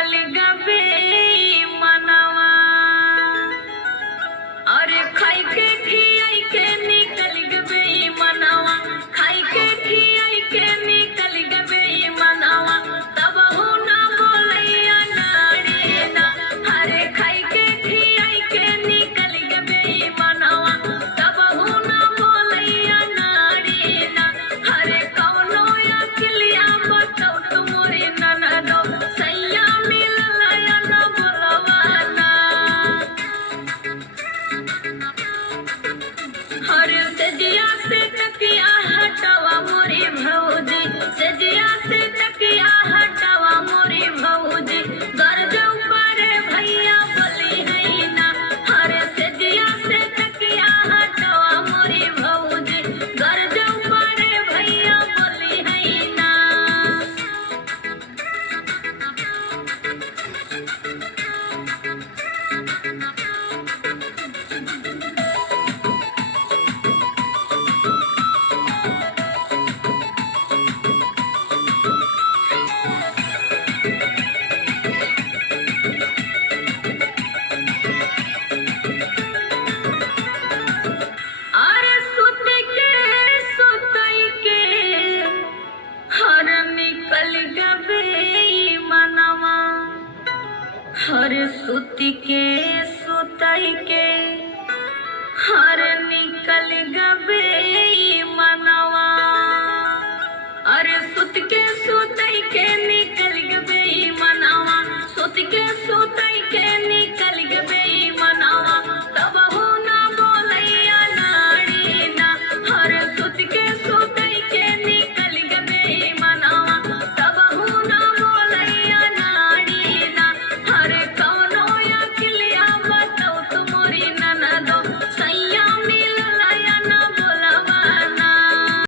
निकल गबे मनवा। अरे खाई के खियाई के निकल गबे मनवा, खाई के खियाई के निकल गबे मनवा। तब हो ना बोलैया नारी ना, अरे खाई के खियाई के निकल गबे मनवा। तब हो ना बोलैया नारी ना, अरे कौनो अकेलिया बताओ तुमरे ननदो, सैया मिलला या ना बोलवाना। हर सजिया से तकिया हटावा मोरे भौजी, सजिया से तकिया हटावा मोरे भौजी। गर्ज ऊपर भैया बोली है ना, हर सजिया से तकिया हटावा मोरे भौजी। गर्ज ऊपर भैया बोली है ना। अरे सुत के सुतई के हर निकल गबे मनवा। हर सुत के सुतई के हर निकल गबे